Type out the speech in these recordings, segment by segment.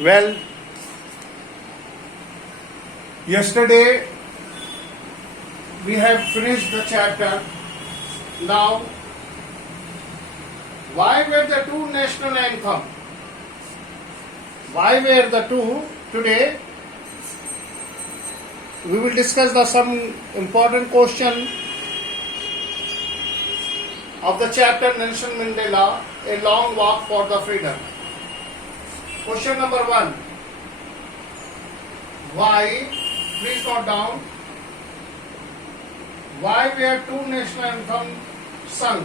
Well, yesterday we have finished the chapter. Now, why were the two national anthem? Why were the two? Today we will discuss some important question of the chapter Nelson Mandela, A Long Walk for the Freedom. Question number 1. Why, please note down, why were two national anthems sung?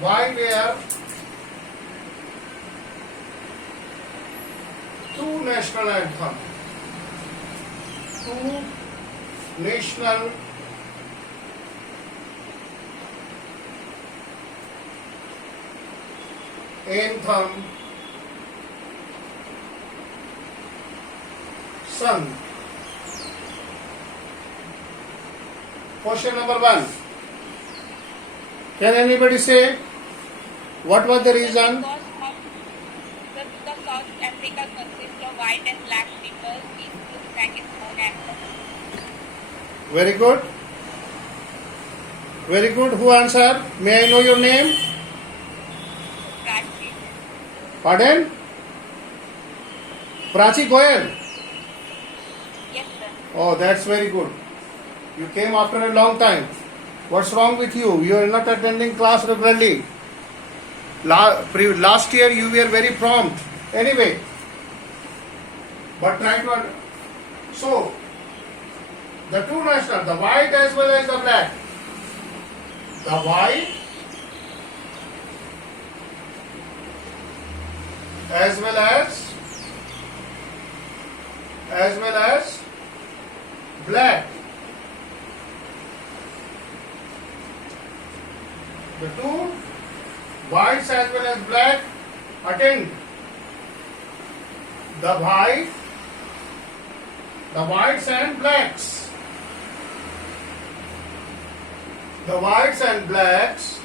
Why were two national anthems? Two national anthem sung. Question number 1. Can anybody say what was the reason? Because South Africa consists of white and black people, each looks like its own anthem. Very good. Very good. Who answered? May I know your name? Prachi. Pardon? Prachi Goyal. Yes, sir. Oh, that's very good. You came after a long time. What's wrong with you? You are not attending class regularly. Last year you were very prompt. Anyway, but try to. So, the two national, the white as well as the black. The white as well as black. The two whites as well as black attend. The whites and blacks. The whites and blacks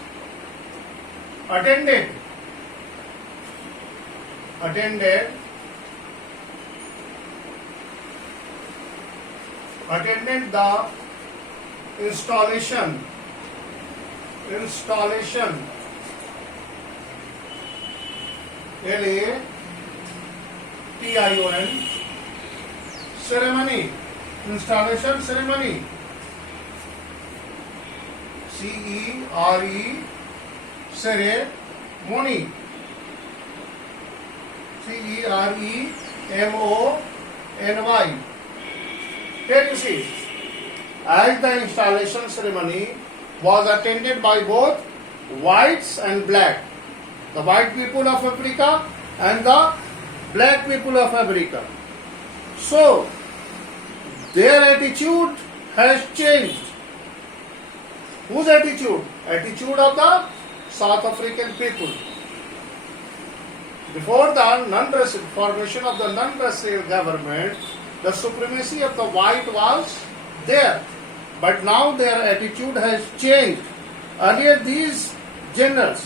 attended the installation LATION ceremony, installation ceremony, CERE ceremony, CEREMONY. Here you see, as the installation ceremony was attended by both whites and black, the white people of Africa and the black people of Africa. So, their attitude has changed. Whose attitude? Attitude of the South African people. Before the formation of the non-racial government, the supremacy of the white was there. But now their attitude has changed. Earlier these generals,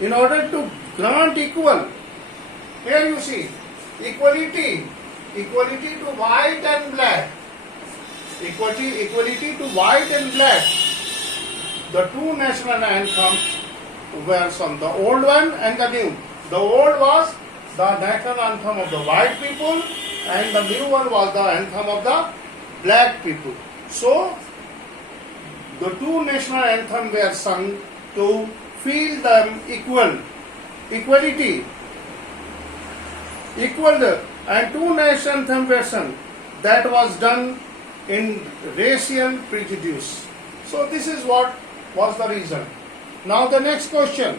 in order to grant equal, here you see, equality to white and black, equality to white and black, the two national anthems were sung, the old one and the new. The old was the national anthem of the white people and the new one was the anthem of the black people. So, the two national anthems were sung to feel them equal, equality, and two national anthems were sung. That was done in racial prejudice. So, this is what was the reason. Now, the next question.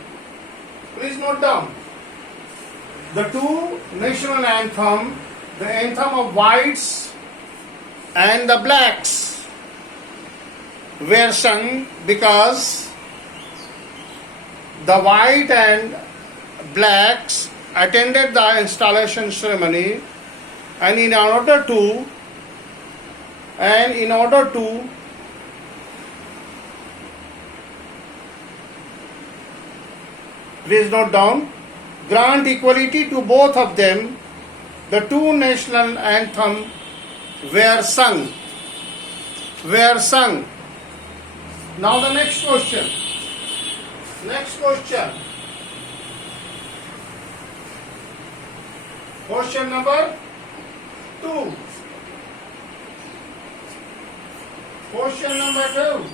Please note down. The two national anthem, the anthem of whites and the blacks were sung because the white and blacks attended the installation ceremony, and in order to please note down, grant equality to both of them, the two national anthem were sung. Were sung. Now the next question. Next question. Question number 2. Question number 2.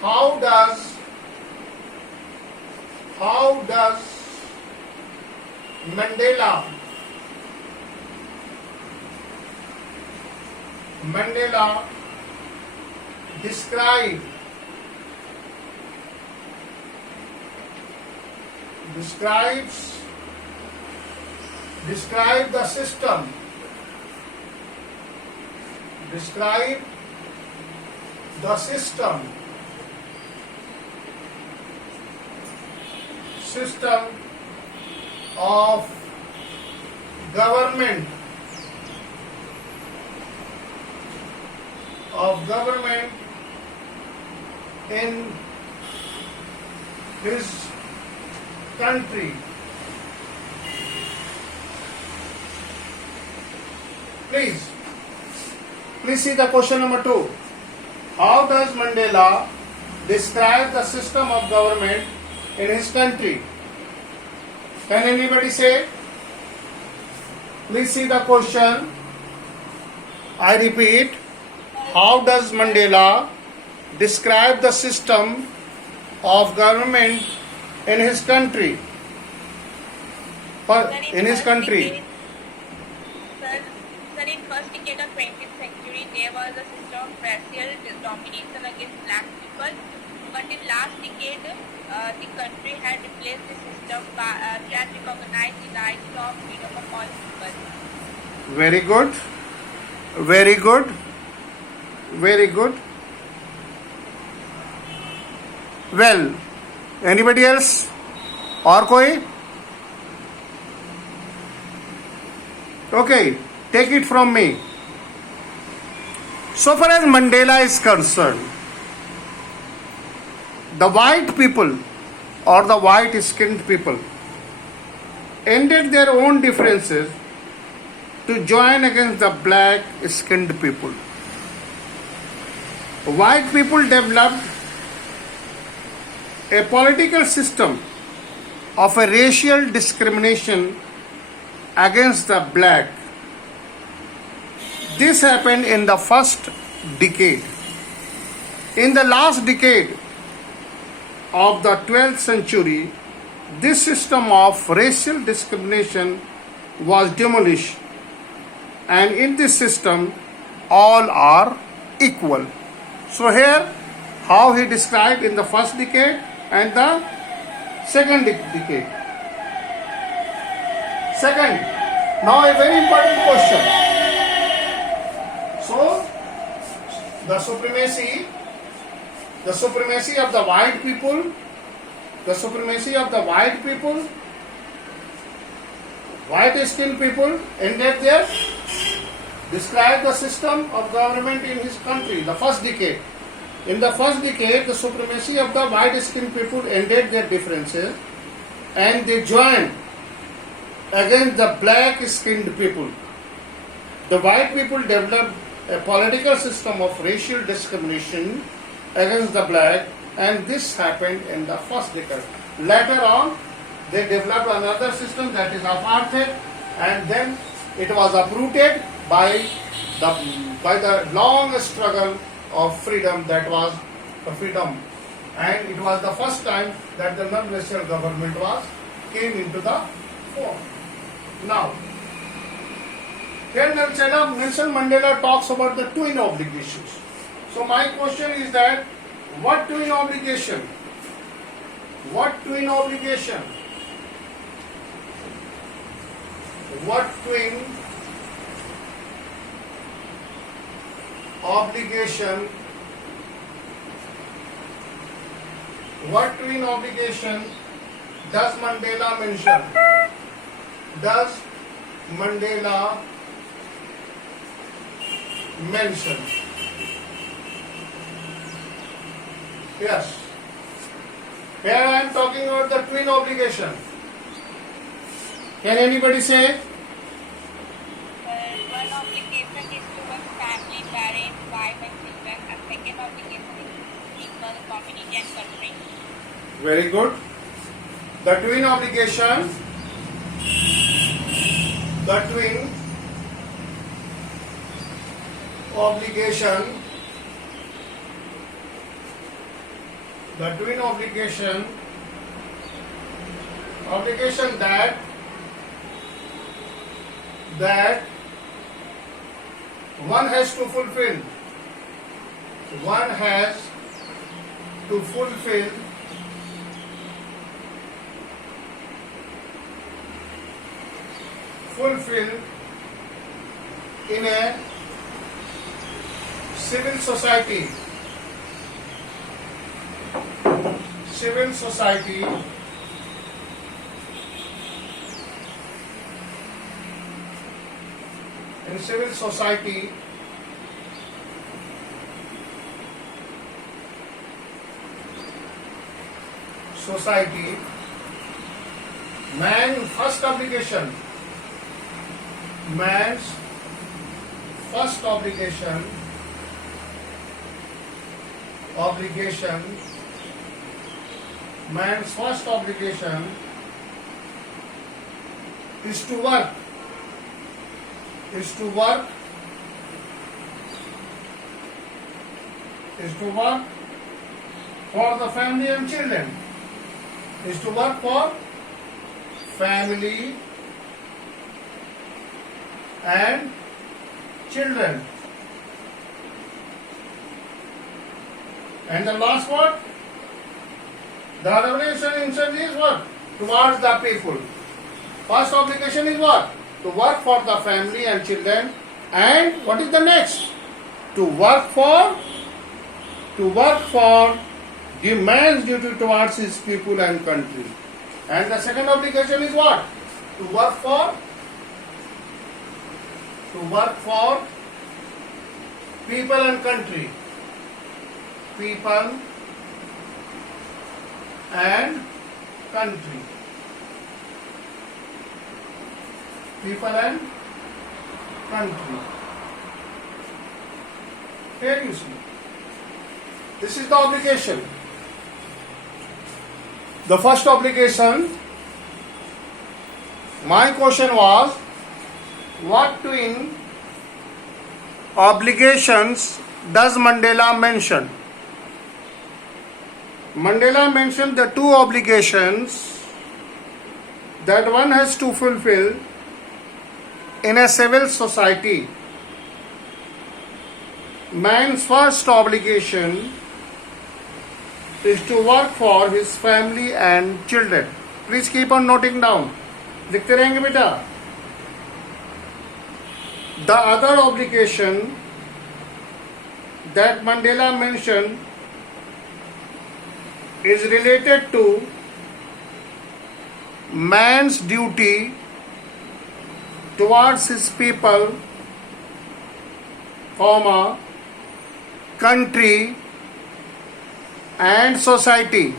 How does Mandela describe the system. Describe the system of government in his country. Please see the question number 2. How does Mandela describe the system of government in his country? Can anybody say? Please see the question. I repeat. How does Mandela describe the system of government in his country? In his country. Sir, in first decade of 20th century, there was a system of racial domination against black people. But in last decade, the country had replaced the system that recognized the rights of freedom of all people. Very good. Very good. Very good. Well, anybody else? और कोई? Okay, take it from me. So far as Mandela is concerned, the white people or the white skinned people ended their own differences to join against the black skinned people. White people developed a political system of a racial discrimination against the black. This happened in the first decade. In the last decade of the 12th century, this system of racial discrimination was demolished, and in this system all are equal. So here how he described in the first decade and the second decade. Second, now a very important question. So the supremacy of the white people, white skinned people ended there. Describe the system of government in his country, the first decade. In the first decade, the supremacy of the white skinned people ended their differences and they joined against the black skinned people. The white people developed a political system of racial discrimination against the black, and this happened in the first decade. Later on, they developed another system, that is apartheid, and then it was uprooted by the long struggle of freedom, that was the freedom, and it was the first time that the non-racial government came into the fore. Now, here Nelson Mandela talks about the twin obligations. So my question is that, what twin obligation? What twin obligation? What twin obligation? What twin obligation does Mandela mention? Does Mandela mention? Yes. Here I am talking about the twin obligation. Can anybody say? One obligation is towards family, parents, wife and children. A second obligation is people, community and country. Very good. The twin obligation, the twin obligation, the twin obligation, obligation that one has to fulfill. One has to fulfill in a civil society. Civil society in civil society man's first obligation man's first obligation is to work for the family and children. Is to work for family and children. And the last word, the obligation is what? Towards the people. First obligation is what? To work for the family and children. And what is the next? To work for give man's duty towards his people and country. And the second obligation is what? To work for people and country. People and country. People and country. Here you see. This is the obligation. The first obligation, my question was, what twin obligations does Mandela mention? Mandela mentioned the two obligations that one has to fulfill in a civil society. Man's first obligation is to work for his family and children. Please keep on noting down. लिखते रहेंगे बेटा. The other obligation that Mandela mentioned is related to man's duty towards his people, country and society.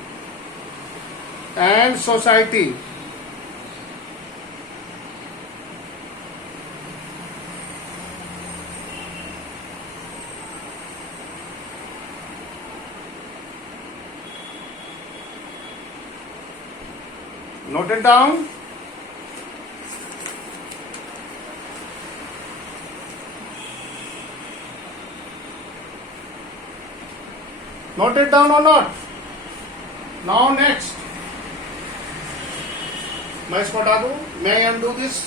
Note it down. Note it down or not? Now next. मैं इसको हटा दूं? May I undo this?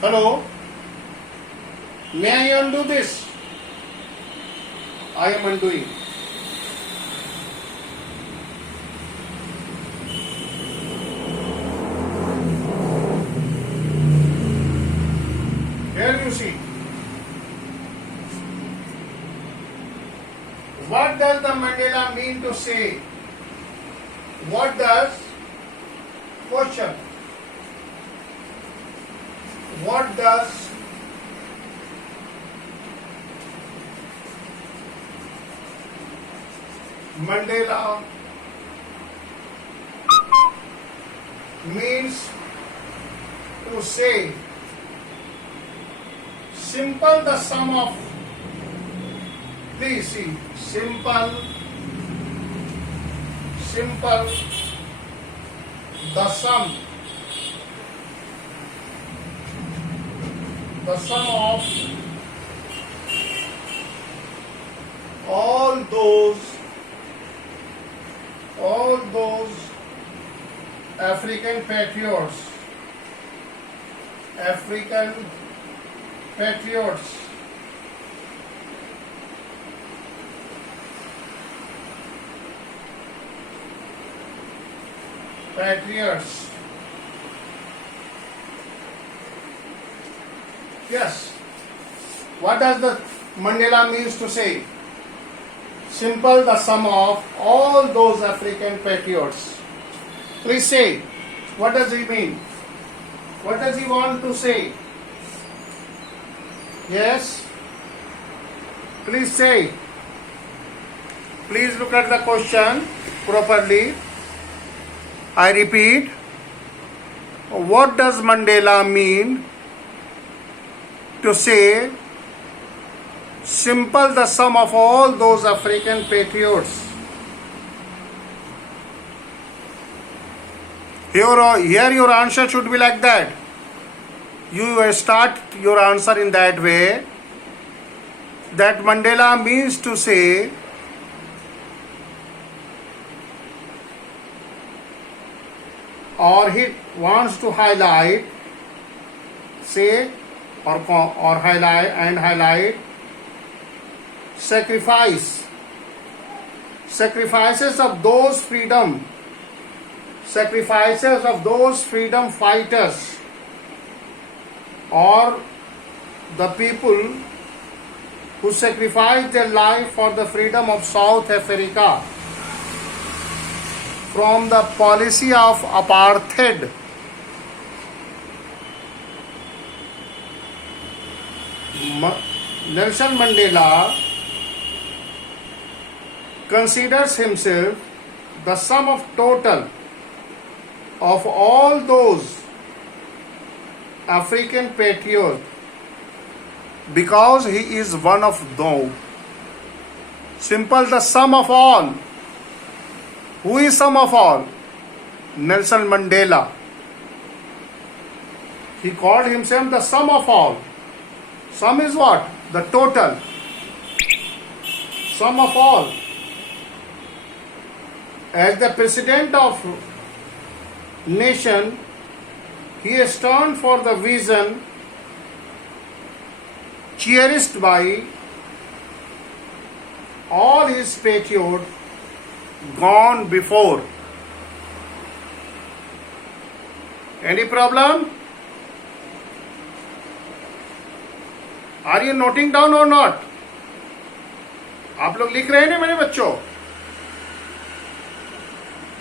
Hello? May I undo this? I am undoing. Here you see. What does the Mandela mean to say? What does question? What does Mandela means to say simple the sum of, please see, simple the sum of all those African patriots Yes. What does the Mandela means to say? Simple the sum of all those African patriots. Please say, what does he mean? What does he want to say? Yes? Please say. Please look at the question properly. I repeat, what does Mandela mean to say simple the sum of all those African patriots? Here your answer should be like that. You start your answer in that way, that Mandela means to say or he wants to highlight, say or highlight sacrifices of those freedom fighters or the people who sacrificed their life for the freedom of South Africa from the policy of apartheid. Nelson Mandela considers himself the sum of total of all those African patriots because he is one of them. Simple, the sum of all. Who is sum of all? Nelson Mandela. He called himself the sum of all. Sum is what? The total. Sum of all. As the president of nation, he stood for the vision cherished by all his patriots gone before. Any problem? Are you noting down or not? आप लोग लिख रहे हैं ना मेरे बच्चों?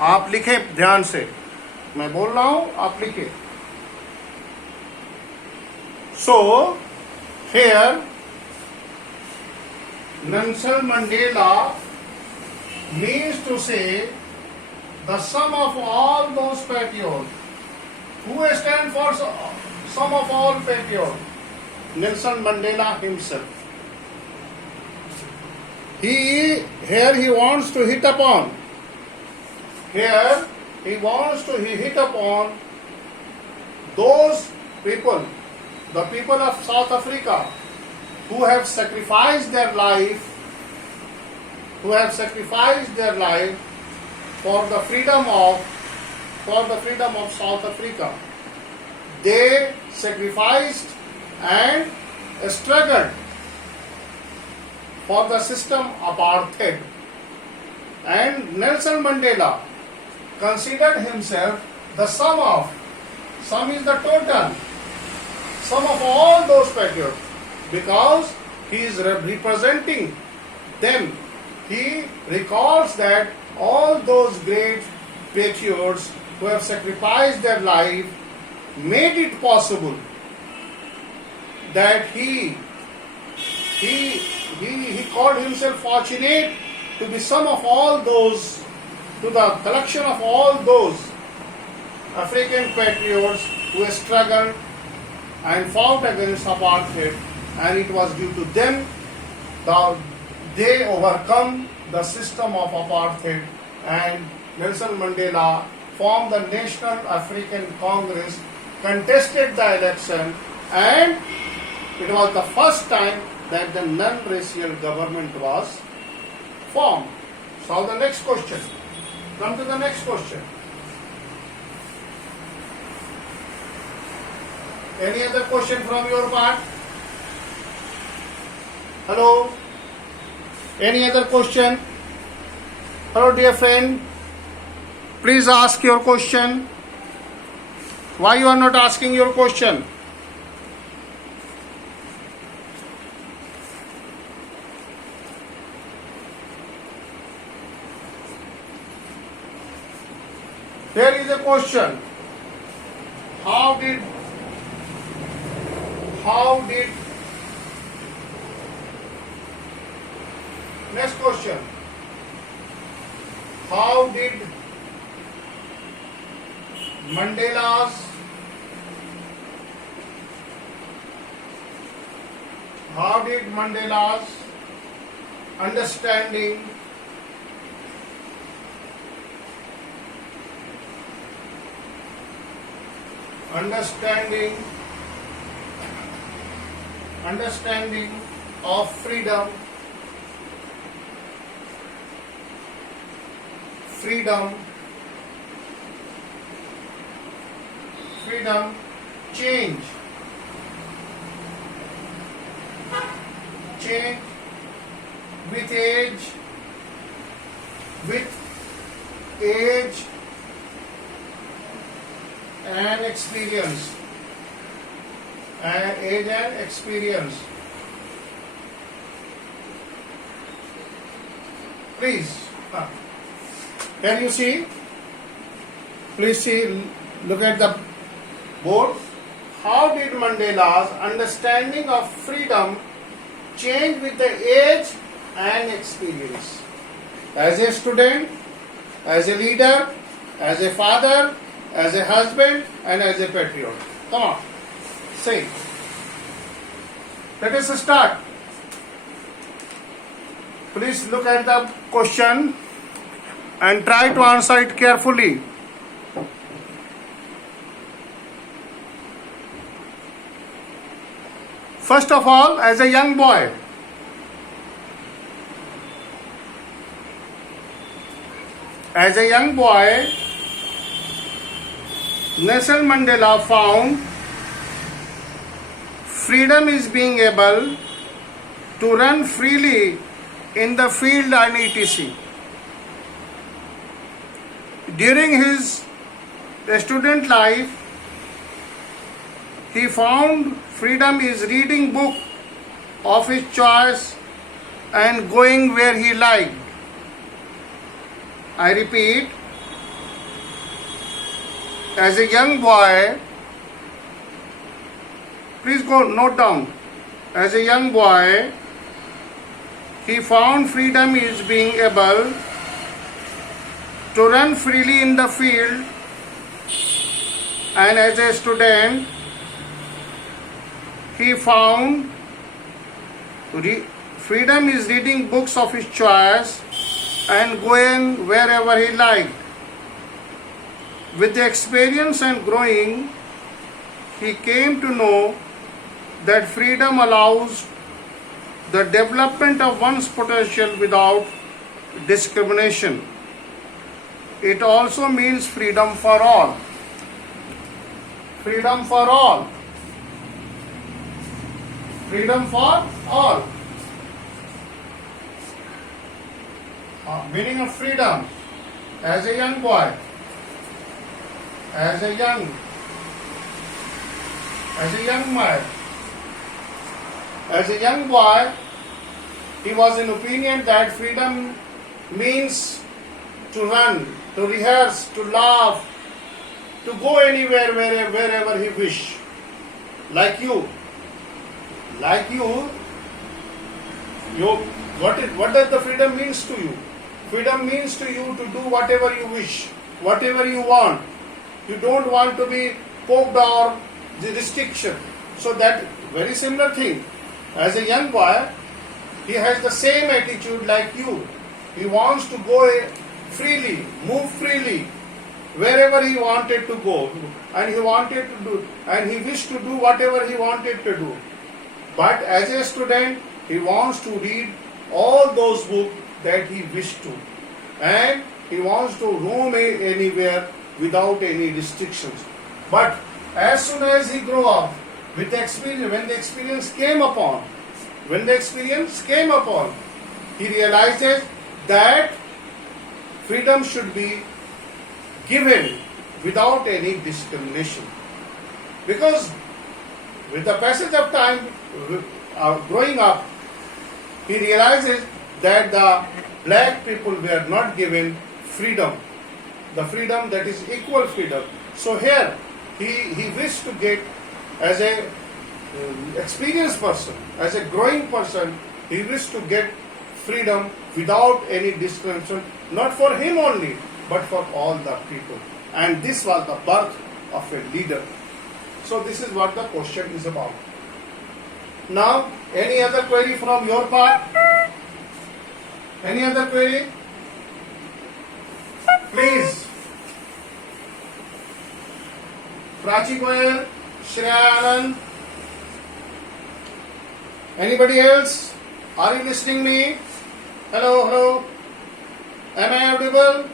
आप लिखें ध्यान से, मैं बोल रहा हूं, आप लिखें. So, here, Nelson Mandela means to say the sum of all those patriots. Who stand for sum of all patriots? Nelson Mandela himself. Here he wants to hit upon. Here he wants to hit upon those people, the people of South Africa, who have sacrificed their life, for the freedom of South Africa. They sacrificed and struggled for the system apartheid. And Nelson Mandela considered himself the sum is the total, sum of all those patriots, because he is representing them. He recalls that all those great patriots who have sacrificed their life made it possible that he called himself fortunate to the sum of all those, to the collection of all those African patriots who struggled and fought against apartheid, and it was due to them that they overcome the system of apartheid, and Nelson Mandela formed the National African Congress, contested the election, and it was the first time that the non-racial government was formed. So the next question. Come to the next question. Any other question from your part? Hello? Any other question? Hello, dear friend. Please ask your question. Why you are not asking your question? Here is a question. How did next question. How did Mandela's understanding of freedom change with age and experience. Please, can you see? Please see, look at the board. How did Mandela's understanding of freedom change with the age and experience? As a student, as a leader, as a father, as a husband, and as a patriot. Come on, say. Let us start. Please look at the question and try to answer it carefully. First of all, as a young boy, Nelson Mandela found freedom is being able to run freely in the field and etc. During his student life, he found freedom is reading book of his choice and going where he liked. I repeat, as a young boy, please go note down. As a young boy, he found freedom is being able to run freely in the field, and as a student, he found freedom is reading books of his choice and going wherever he liked. With the experience and growing, he came to know that freedom allows the development of one's potential without discrimination. It also means freedom for all. Freedom for all. Freedom for all. Meaning of freedom. As a young boy, as a young man, as a young boy, he was in opinion that freedom means to run, to rehearse, to laugh, to go anywhere, wherever he wish. Like you, What does the freedom means to you? Freedom means to you to do whatever you wish, whatever you want. You don't want to be poked or the restriction. So that very similar thing. As a young boy, he has the same attitude like you. He wants to go freely, move freely, wherever he wanted to go, and he wanted to do, and he wished to do whatever he wanted to do. But as a student, he wants to read all those books that he wished to, and he wants to roam anywhere without any restrictions. But as soon as he grew up, with the experience, when the experience came upon, he realizes that freedom should be given without any discrimination. Because with the passage of time, growing up, he realizes that the black people were not given freedom, the freedom that is equal freedom. So here, he wished to get, as a experienced person, as a growing person, he wished to get freedom without any discrimination, not for him only, but for all the people. And this was the birth of a leader. So this is what the question is about. Now, any other query from your part? Any other query? Please. Prachi Goyal, Shreya Anand. Anybody else? Are you listening me? Hello, hello. Am I audible?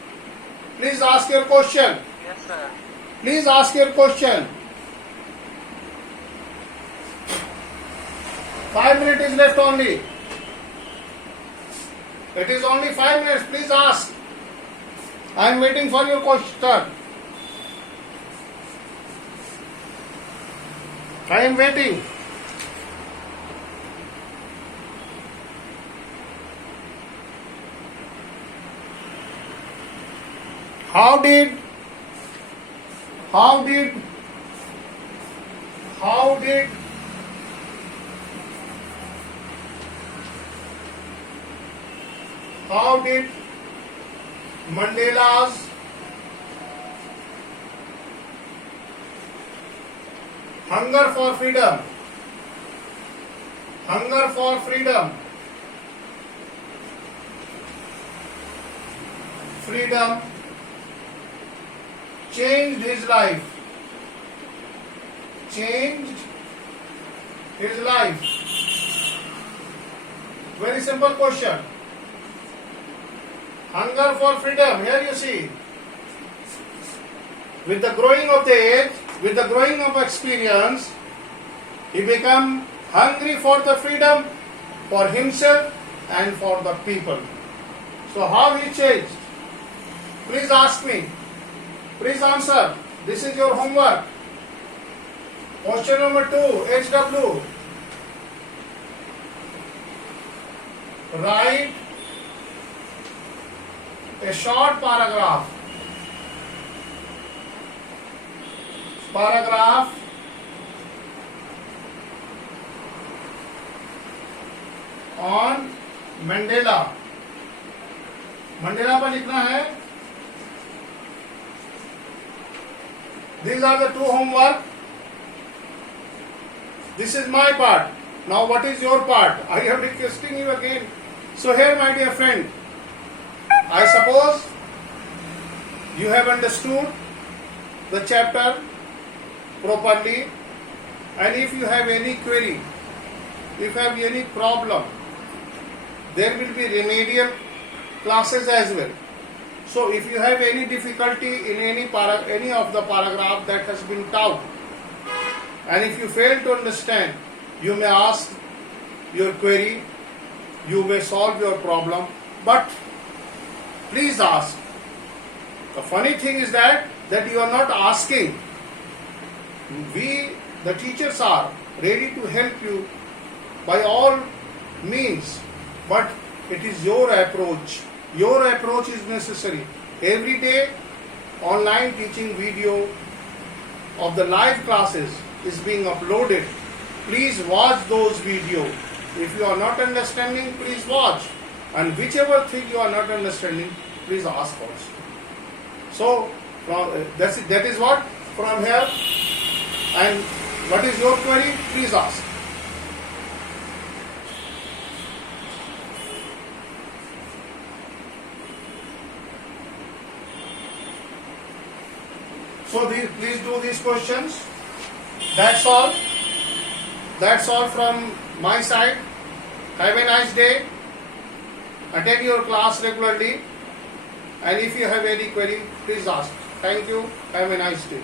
Please ask your question. Yes, sir. Please ask your question. 5 minutes is left only. It is only 5 minutes. Please ask. I am waiting for your question. I am waiting. How did Mandela's hunger for freedom changed his life? Very simple question. Hunger for freedom. Here you see. With the growing of the age, with the growing of experience, he became hungry for the freedom for himself and for the people. So how he changed? Please ask me. Please answer. This is your homework. Question number 2, HW. Write a short paragraph on Mandela पर लिखना है. These are the 2 homework. This is my part. Now what is your part? I am requesting you again. So here, my dear friend, I suppose you have understood the chapter properly, and if you have any query, if you have any problem, there will be remedial classes as well. So if you have any difficulty in any of the paragraph that has been taught, and if you fail to understand, you may ask your query, you may solve your problem, but please ask. The funny thing is that you are not asking. We, the teachers, are ready to help you by all means, but it is your approach. Your approach is necessary. Every day, online teaching video of the live classes is being uploaded. Please watch those videos. If you are not understanding, please watch. And whichever thing you are not understanding, please ask also. So, that is what from here. And what is your query? Please ask. So please do these questions. That's all. That's all from my side. Have a nice day. Attend your class regularly. And if you have any query, please ask. Thank you. Have a nice day.